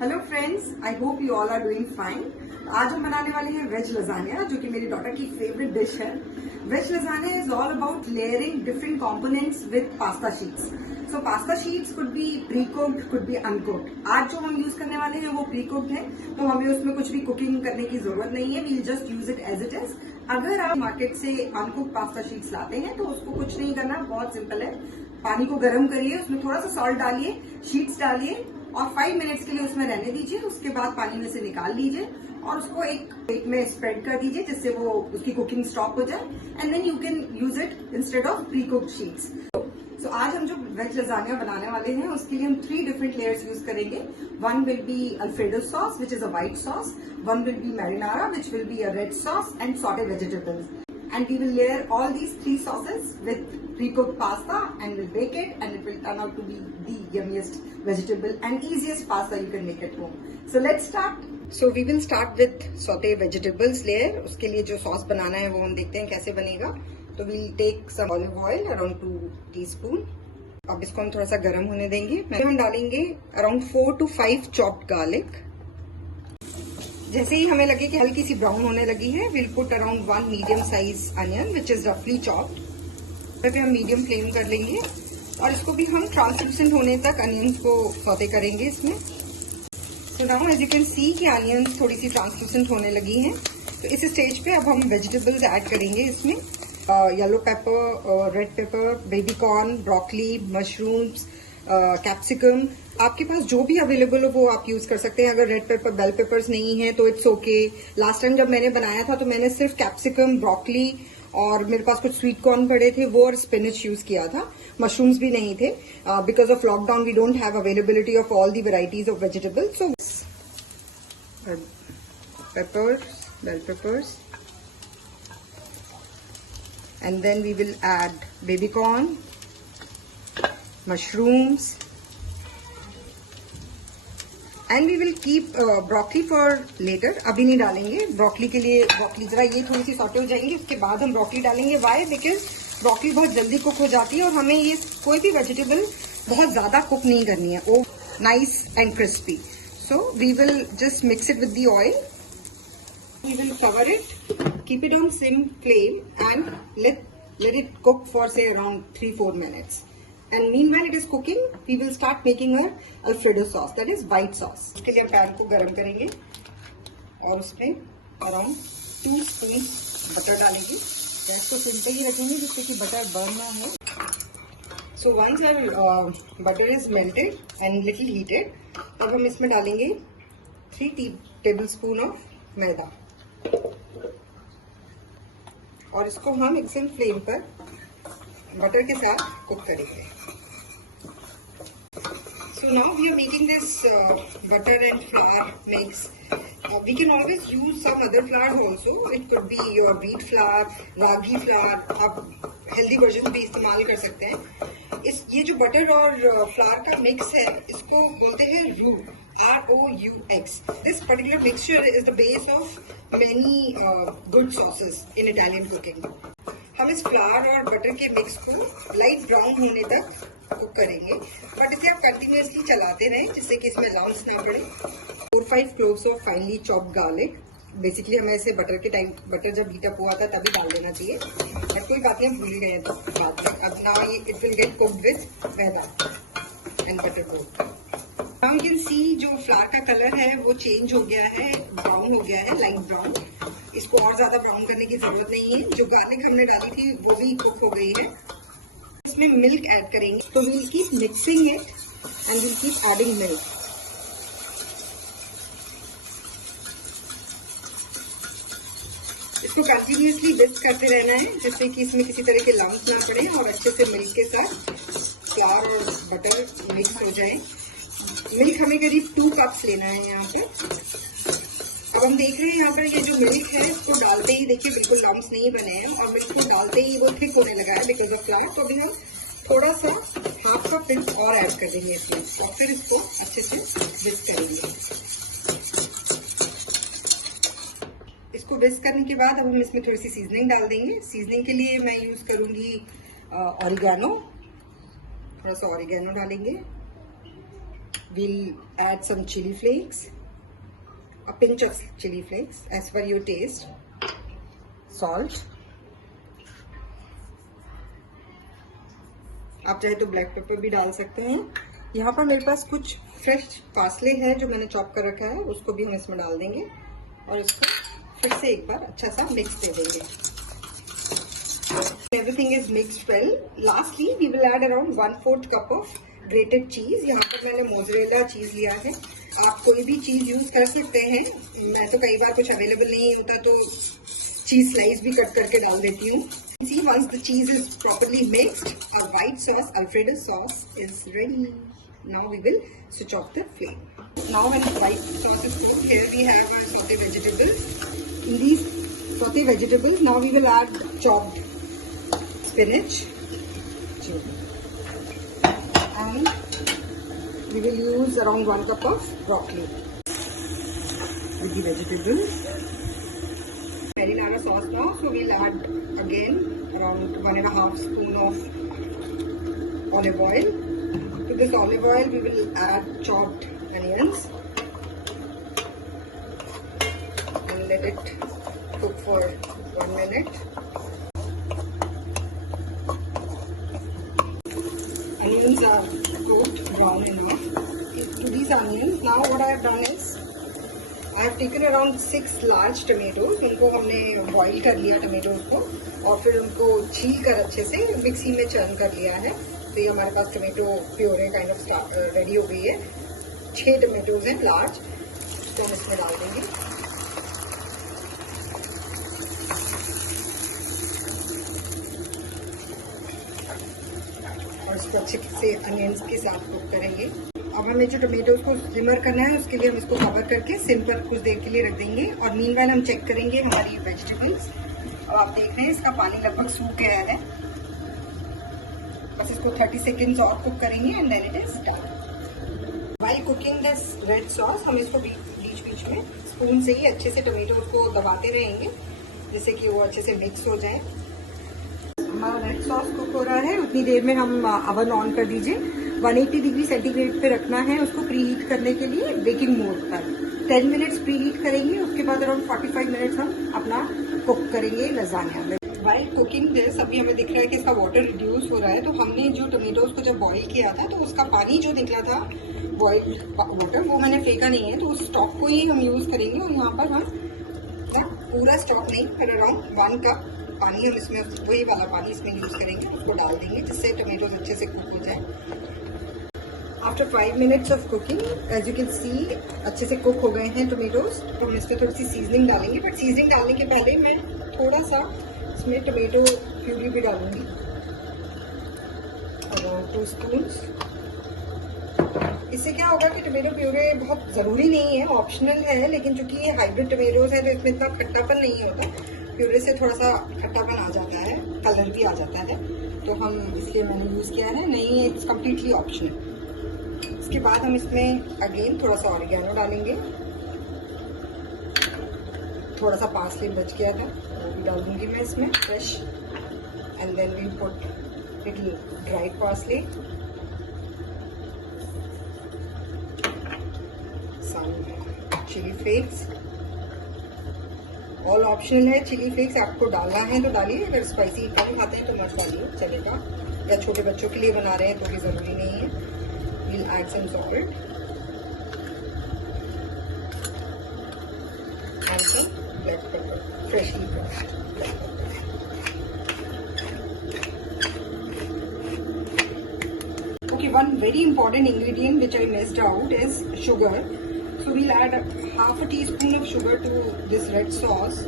Hello friends, I hope you all are doing fine. आज हम बनाने वाले हैं वेज लजानिया, जो कि मेरी डॉटर की फेवरेट डिश है। Veg lasagna is all about layering different components with pasta sheets. So pasta sheets could be pre cooked, could be uncooked. आज जो हम यूज करने वाले हैं वो प्री कुक्ड है, तो हमें उसमें कुछ भी कुकिंग करने की जरूरत नहीं है। We'll just use it as it is. अगर आप मार्केट से अनकुक्ड पास्ता शीट्स लाते हैं तो उसको कुछ नहीं करना, बहुत सिंपल है। पानी को गर्म करिए, उसमें थोड़ा सा सॉल्ट डालिए, शीट्स डालिए और 5 मिनट्स के लिए उसमें रहने दीजिए। उसके बाद पानी में से निकाल लीजिए और उसको एक प्लेट में स्प्रेड कर दीजिए, जिससे वो उसकी कुकिंग स्टॉप हो जाए। And then you can use it instead of pre cooked sheets. So आज हम जो वेज लजानिया बनाने वाले हैं उसके लिए हम 3 डिफरेंट लेयर्स यूज करेंगे। One will be Alfredo sauce, which is a white sauce. One will be marinara, which will be a red sauce, and sautéed vegetables. And we will layer all these 3 sauces with pre-cooked pasta and we'll bake it, and it will turn out to be the yummiest vegetable and easiest pasta you can make at home. So let's start. So we will start with saute vegetables layer. उसके लिए जो sauce बनाना है वो हम देखते हैं कैसे बनेगा। तो we'll take some olive oil around 2 teaspoon. अब इसको हम थोड़ा सा गर्म होने देंगे। हम डालेंगे around 4 to 5 chopped garlic. जैसे ही हमें लगे कि हल्की सी ब्राउन होने लगी है, will put around 1 medium size onion which is रफली चॉप्ड। फिर हम मीडियम फ्लेम कर लेंगे और इसको भी हम ट्रांसलूसेंट होने तक अनियंस को सौते करेंगे इसमें। So now as you can see कि अनियंस थोड़ी सी ट्रांसलूसेंट होने लगी हैं। तो इस स्टेज पे अब हम वेजिटेबल्स ऐड करेंगे इसमें। Yellow paper, red pepper, baby corn, broccoli, mushrooms, capsicum. आपके पास जो भी अवेलेबल हो वो आप यूज कर सकते हैं। अगर रेड पेपर, बेल पेपर्स नहीं है तो इट्स ओके। लास्ट टाइम जब मैंने बनाया था तो मैंने सिर्फ कैप्सिकम, ब्रोकली और मेरे पास कुछ स्वीट कॉर्न पड़े थे वो और स्पिनच यूज किया था। मशरूम्स भी नहीं थे। Because of lockdown we don't have availability of all the varieties of vegetables. So peppers, bell peppers, and then we will add baby corn, mushrooms, and we will keep broccoli for later. अभी नहीं डालेंगे broccoli के लिए। Broccoli जरा ये थोड़ी सी saute हो जाएंगे, उसके बाद हम ब्रोकली डालेंगे। वाई? बिकॉज ब्रोकली बहुत जल्दी कुक हो जाती है और हमें ये कोई भी वेजिटेबल बहुत ज्यादा कुक नहीं करनी है। वो nice and crispy. So we will just mix it with the oil. We will cover it, keep it on sim flame, and let it cook for say around 3-4 minutes. And meanwhile it is cooking, we will start making our Alfredo sauce, that is white sauce. इसके लिए हम pan को गरम करेंगे और उसमें around 2 spoons butter डालेंगे। Gas को सिम पे ही रखेंगे जिससे कि बटर बर्न ना हो। So once our butter is melted and little heated, अब हम इसमें डालेंगे 3 tablespoon of मैदा और इसको हम मिक्सिंग फ्लेम पर बटर के साथ कुक करेंगे। So now we are making this butter and flour mix. We can always use some other flour also. It could be your wheat flour, ragi flour. आप healthy version भी इस्तेमाल कर सकते हैं। ये जो बटर और फ्लावर का मिक्स है इसको बोलते हैं रू, ROUX. This particular mixture is the base of many good sauces in Italian cooking. हम इस फ्लावर और बटर के मिक्स को लाइट ब्राउन होने तक कुक करेंगे, बट इसे आप कंटिन्यूअसली चलाते रहें जिससे कि इसमें लम्स ना पड़े। 4-5 cloves of finally chopped garlic. Basically हमें इसे बटर के टाइम, बटर जब हीटअप हुआ था तभी डाल देना चाहिए, बट कोई बात नहीं, भूल गए हैं तो बाद में। अब now it will get cooked with maida and butter both. Now you can सी जो फ्लावर का कलर है वो चेंज हो गया है, ब्राउन हो गया है, लाइट ब्राउन। इसको और ज्यादा ब्राउन करने की जरूरत नहीं है। जो गार्लिक हमने डाली थी वो भी कुक हो गई है। इसमें मिल्क ऐड करेंगे, तो we'll keep mixing it and we'll keep adding milk. इसको कंटिन्यूअसली विस्क करते रहना है जिससे कि इसमें किसी तरह के लम्स ना पड़े और अच्छे से मिल्क के साथ फ्लावर और बटर मिक्स हो जाए। मिल्क हमें करीब 2 कप्स लेना है यहाँ पर। अब हम देख रहे हैं यहाँ पर ये जो मिल्क है इसको डालते ही देखिए बिल्कुल लम्स नहीं बने हैं और मिल्क को डालते ही वो थिक होने लगा है बिकॉज ऑफ फ्लावर। तो अभी हम थोड़ा सा हाफ कप मिल्क और ऐड कर देंगे इसमें और फिर इसको अच्छे से विस्क करेंगे। इसको विस्क करने के बाद अब हम इसमें थोड़ी सी सीजनिंग डाल देंगे। सीजनिंग के लिए मैं यूज करूंगी ऑरिगेनो। थोड़ा सा ऑरिगेनो डालेंगे We'll add some chili flakes, a pinch of chili flakes as per your taste, salt. आप चाहे तो ब्लैक पेपर भी डाल सकते हैं। यहाँ पर मेरे पास कुछ फ्रेश पार्सले है जो मैंने चॉप कर रखा है, उसको भी हम इसमें डाल देंगे और इसको फिर से एक बार अच्छा सा मिक्स दे देंगे। Everything is mixed well. Lastly, we will add around 1/4 cup of grated cheese. यहाँ पर मैंने मोज़रेला चीज लिया है। आप कोई भी चीज यूज कर सकते हैं। मैं तो कई बार कुछ अवेलेबल नहीं होता तो चीज स्लाइस भी कट करके डाल देती हूँ। See, once the cheese is properly mixed, our white sauce, Alfredo sauce, is ready. Now we will switch off the flame. Now when the white sauce is cooked, here we have our sauté vegetables. In these sauté vegetables, now we will add chopped spinach, and we will use around 1 cup of broccoli with the vegetables. Marinara sauce now, so we'll add again around 1.5 spoon of olive oil. To this olive oil, we will add chopped onions and let it cook for 1 minute. Onions are cooked brown enough. To these onions, now what I have done is I have taken around 6 large tomatoes. उनको हमने boil कर लिया tomatoes को और फिर उनको छील कर अच्छे से मिक्सी में चर्न कर लिया है। तो ये हमारे पास tomato puree kind of ready हो गई है। 6 टमेटोज हैं लार्ज, तो हम इसमें डाल देंगे। और इसको अच्छे से अनियंस के साथ कुक करेंगे। अब हमें जो टमेटोज को सिमर करना है उसके लिए हम इसको कवर करके सिम पर कुछ देर के लिए रख देंगे और मीनवाइल हम चेक करेंगे हमारी वेजिटेबल्स। और आप देख रहे हैं इसका पानी लगभग सूख गया है। बस इसको 30 सेकेंड्स और कुक करेंगे and then it is done. While cooking this red sauce, हम इसको बीच बीच में स्पून से ही अच्छे से टमेटोज को दबाते रहेंगे जिससे कि वो अच्छे से मिक्स हो जाए। हमारा रेड सॉस कुक हो रहा है, उतनी देर में हम अवन ऑन कर दीजिए। 180 डिग्री सेंटीग्रेड पे रखना है उसको प्री हीट करने के लिए बेकिंग मोड पर। 10 मिनट्स प्री हीट करेंगे, उसके बाद अराउंड 45 मिनट्स हम अपना कुक करेंगे लजानिया। वाइल कुकिंग दिस अभी हमें दिख रहा है कि इसका वाटर रिड्यूस हो रहा है। तो हमने जो टमेटोज को जब बॉईल किया था तो उसका पानी जो निकला था बॉइल वाटर, वो मैंने फेंका नहीं है। तो उस स्टॉक को ही हम यूज करेंगे और यहाँ पर हम पूरा स्टॉक नहीं पर अराउंड 1 कप पानी हम इसमें वही वाला पानी इसमें यूज करेंगे, उसको डाल देंगे जिससे टमेटोज अच्छे से कुक हो जाए। After 5 minutes of cooking, as you can see अच्छे से कुक हो गए हैं टमेटोज। तो हम इसमें थोड़ी सी सीजनिंग डालेंगे, बट सीजनिंग डालने के पहले मैं थोड़ा सा इसमें टमेटो प्यूरी भी डालूंगी, अराउंड 2 स्पून्स। इससे क्या होगा कि टमेटो प्यूरे बहुत ज़रूरी नहीं है, ऑप्शनल है, लेकिन चूंकि ये हाइब्रिड टमेटोज है तो इसमें इतना खट्टापन नहीं होता। प्यूरे से थोड़ा सा खट्टापन आ जाता है, कलर भी आ जाता है, तो हम इसलिए मैंने यूज़ किया है। नहीं, इट्स कम्प्लीटली ऑप्शनल। इसके बाद हम इसमें अगेन थोड़ा सा ऑरिगेनो डालेंगे, थोड़ा सा पार्सले बच गया था वो भी डाल दूंगी मैं इसमें fresh, and then we put little dried parsley, chilli flakes. All optional है, चिली फ्लेक्स आपको डालना है तो डालिए, अगर स्पाइसी कम खाते हैं तो मत डालिए, चलेगा। या छोटे बच्चों के लिए बना रहे हैं तो भी ज़रूरी नहीं है। We'll add some salt and some black pepper, freshly crushed black pepper. Okay, one very important ingredient which I missed out is sugar. So we'll add half a teaspoon of sugar to this red sauce.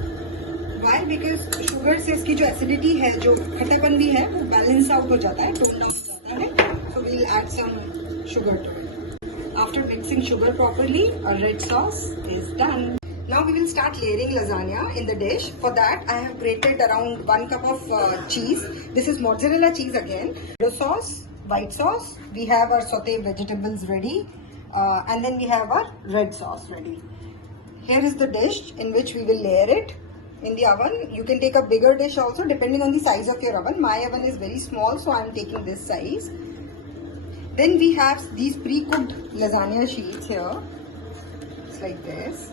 Why? Because sugar से इसकी जो acidity है, जो खट्टापन भी है, वो balance out हो जाता है, टोन डाउन हो जाता है। So we'll add some sugar to it. After mixing sugar properly, our red sauce is done. Now we will start layering lasagna in the dish. For that, I have grated around 1 cup of cheese. This is mozzarella cheese again. The sauce, white sauce. We have our sauté vegetables ready, and then we have our red sauce ready. Here is the dish in which we will layer it in the oven. You can take a bigger dish also, depending on the size of your oven. My oven is very small, so I am taking this size. Then we have these pre-cooked lasagna sheets here. It's like this.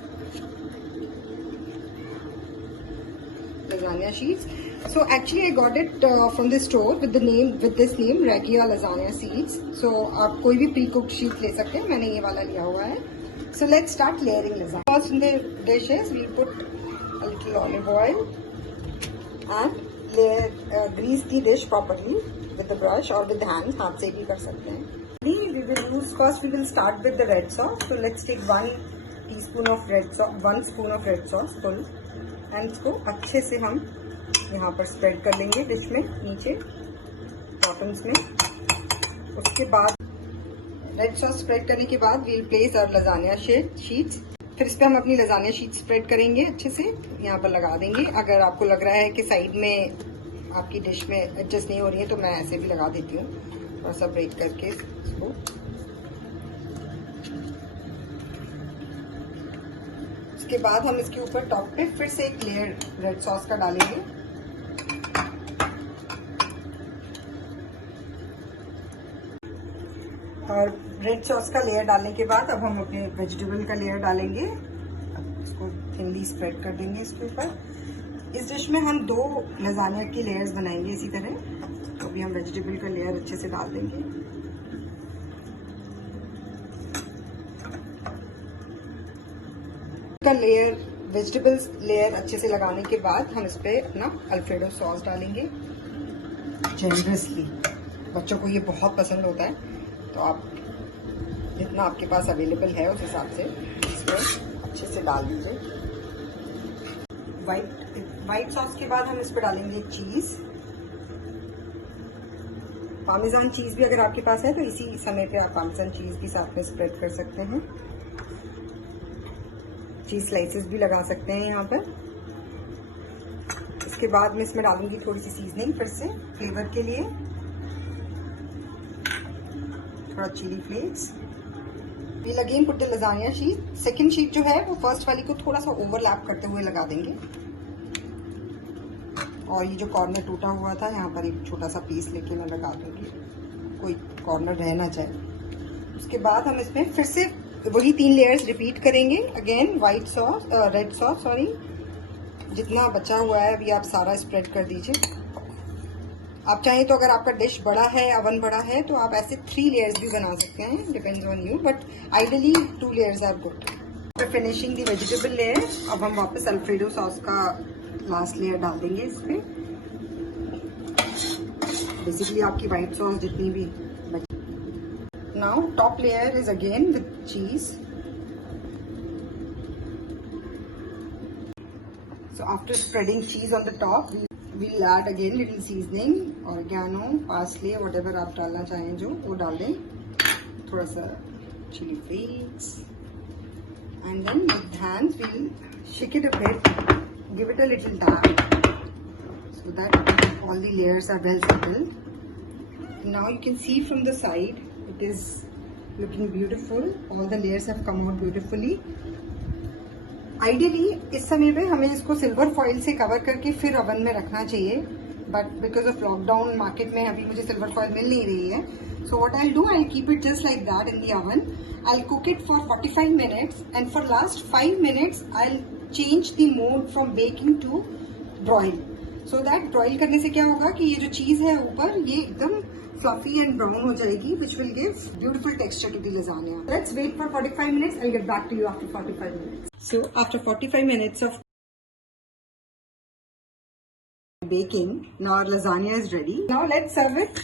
Lasagna sheets. So actually I got it from the store with this name Regia lasagna sheets. So आप कोई भी pre-cooked sheet ले सकते हैं. मैंने ये वाला लिया हुआ है. So let's start layering lasagna. First in the dishes we put a little olive oil and grease the dish properly with the brush or with the hands. हाथ से भी कर सकते हैं. We will use first. We will start with the red sauce. So let's take 1 spoon of red sauce full, and इसको अच्छे से हम यहाँ पर स्प्रेड कर लेंगे डिश में नीचे बॉटम्स में. उसके बाद रेड सॉस स्प्रेड करने के बाद वील प्लेस और लजानिया शीट्स. फिर इस पे हम अपनी लजानिया शीट स्प्रेड करेंगे अच्छे से, यहाँ पर लगा देंगे. अगर आपको लग रहा है कि साइड में आपकी डिश में एडजस्ट नहीं हो रही है तो मैं ऐसे भी लगा देती हूँ, थोड़ा सा ब्रेक करके इसको. उसके बाद हम इसके ऊपर टॉप पे फिर से एक लेयर रेड सॉस का डालेंगे. और रेड सॉस का लेयर डालने के बाद अब हम अपने वेजिटेबल का लेयर डालेंगे. इसको थिनली स्प्रेड कर देंगे इसके ऊपर. इस डिश में हम 2 लजानिया की लेयर्स बनाएंगे इसी तरह. तो अभी हम वेजिटेबल का लेयर अच्छे से डाल देंगे. का लेयर वेजिटेबल्स लेयर अच्छे से लगाने के बाद हम इस पे अपना अल्फ्रेडो सॉस डालेंगे जेनरसली. बच्चों को ये बहुत पसंद होता है, तो आप जितना आपके पास अवेलेबल है उस हिसाब से इसमें अच्छे से डाल दीजिए. वाइट सॉस के बाद हम इस पर डालेंगे चीज. पार्मेजान चीज भी अगर आपके पास है तो इसी समय पे आप पार्मेजान चीज भी साथ में स्प्रेड कर सकते हैं. चीज स्लाइसेस भी लगा सकते हैं यहाँ पर. इसके बाद मैं इसमें डालूंगी थोड़ी सी सीजनिंग फिर से फ्लेवर के लिए, थोड़ा chilli flakes. We'll again put the lasagna sheet. Second sheet जो है वो फर्स्ट वाली को थोड़ा सा ओवरलैप करते हुए लगा देंगे. और ये जो कॉर्नर टूटा हुआ था यहाँ पर एक छोटा सा पीस लेके मैं लगा दूंगी, कोई कॉर्नर रह ना जाए. उसके बाद हम इसमें फिर से वही 3 लेयर्स रिपीट करेंगे. Again red sauce sorry. जितना बचा हुआ है अभी आप सारा स्प्रेड कर दीजिए. आप चाहें तो अगर आपका डिश बड़ा है, अवन बड़ा है, तो आप ऐसे 3 लेयर्स भी बना सकते हैं, depends on you, but ideally 2 layers are good. Finishing the vegetable layer. अब हम वापस अल्फ्रेडो सॉस का लास्ट लेयर डाल देंगे इस पे. बेसिकली आपकी व्हाइट सॉस जितनी भी बची. Now top layer is again with चीज. सो आफ्टर स्प्रेडिंग चीज on the top we'll add again little seasoning, oregano, parsley, whatever आप डालना चाहें जो वो डाल दें. थोड़ा सा chili flakes, and then with hands we'll shake it a bit, give it a little dab so that all the layers are well settled. Now you can see from the side it is looking beautiful. All the layers have come out beautifully. Ideally इस समय पे हमें इसको silver foil से cover करके फिर oven में रखना चाहिए, but because of lockdown market में अभी मुझे सिल्वर फॉइल मिल नहीं रही है. So what I do, I keep it just like that in the oven. I cook it for 45 minutes and for last 5 minutes I change the mode from baking to broil. So that broil करने से क्या होगा कि ये जो चीज है ऊपर ये एकदम fluffy and brown हो जाएगी, which will give beautiful texture to the lasagna. Let's wait for 45 minutes. I'll get back to you after 45 minutes. So after 45 minutes of baking, now our lasagna is ready. Now let's serve it